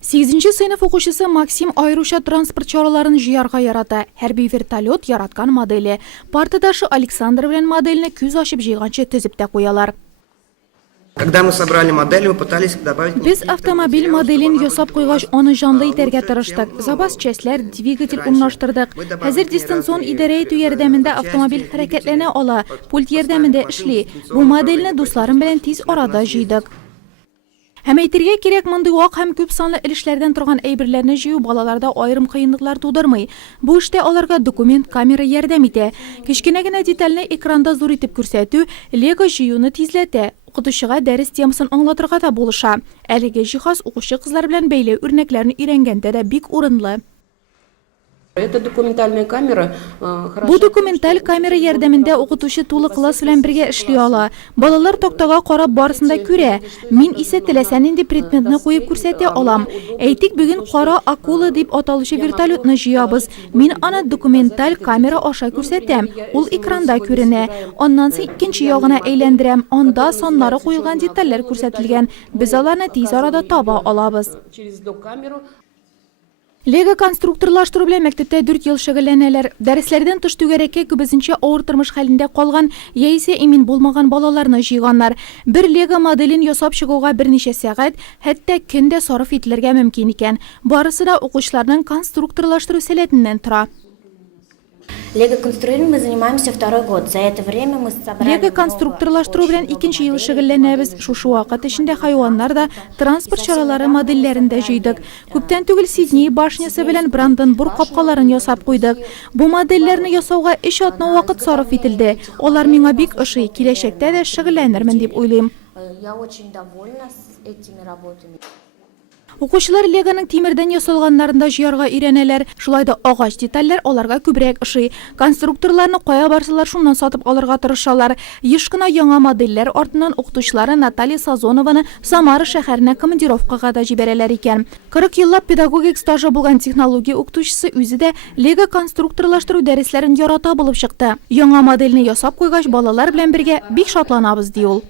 8-нче сыйныф укучысы Максим айрыша транспорт чараларын жыярга ярата. Хәрби вертолет яраткан модели. Партадашы Александр белән моделне күз ачып җыйганчы төзеп тә куялар. Когда мы собрали модель, мы пытались добавить... Без автомобиль моделен ясап куйгач, аны җанлы итәргә тырыштык. Запас частьләр, двигатель урнаштырдык. Хәзер дистанцион идарә итү ярдәмендә автомобиль хәрәкәтләнә ала, пульт ярдәмендә эшли. Бу модельне дусларым белән тиз арада җыйдык. Һәм әйтергә кирәк, мондый вак һәм күп санлы эшләрдән торган әйберләрне җыю балаларда айрым кыенлыклар тудырмый. Бу эштә аларга документ камера ярдәм итә. Кечкенә генә детальне экранда зур итеп күрсәтү лего җыюны тизләтә. Укытучыга дәрес темасын аңлатырга да булыша. Әлеге җиһаз укучы кызлар белән бәйле үрнәкләрне өйрәнгәндә дә бик урынлы. Это документальная камера. Бу документаль камера ярдәмендә укытучы тулы класс белән бергә эшли ала. Балалар тактага карап барысын да күрә. Мин исә теләсә нинди предметны куеп күрсәтә алам. Әйтик, бүген кара акула дип аталучы вертолетны җыябыз. Мин аны документаль камера аша күрсәтәм. Ул экранда күренә. Аннан соң икенче ягына әйләндерәм. Анда саннары куелган детальләр күрсәтелгән. Без аларны тиз арада таба алабыз. Лего конструкторлаштыру белән мәктәптә 4 ел шөгыльләнәләр. Дәресләрдән тыш түгәрәккә күбесенчә авыр тормыш хәлендә калган яисә имин булмаган балаларны җыйганнар. Бер лего моделен ясап чыгуга берничә сәгать, хәтта көн дә сарыф ителергә мөмкин икән. Барысы да укучыларның конструкторлаштыру сәләтеннән тора. Лего конструированием мы занимаемся 2-й год. За это время мы собрали... Лего конструкторлаштыру белән 2нче ел шөгыльләнәбез. Шушы вакыт эчендә хайваннар да транспорт чаралары модельләрендә җыйдык. Күптән түгел Сидней башнясы белән Бранденбург капкаларын ясап куйдык. Бу модельләрне ясауга 3 атна вакыт сарыф ителде. Алар миңа бик ошый, киләчәктә дә шөгыльләнермен дип уйлыйм. Я очень довольна этими работами. Укучылар леганың тимердән ясалганнарында җыярга өйрәнәләр. Шулай да агач детальләр аларга күбрәк ошый. Конструкторларны кая барсалар шуннан сатып алырга тырышалар. Еш кына яңа модельләр артыннан укытучылары Наталья Сазонованы Самара шәһәренә командировкага да җибәрәләр икән. 40 еллап педагогик стажы булган технология укытучысы үзе дә лего конструкторлаштыру дәресләрен ярата булып чыкты. Яңа модельне ясап куйгач, балалар белән бергә бик шатланабыз ди ул.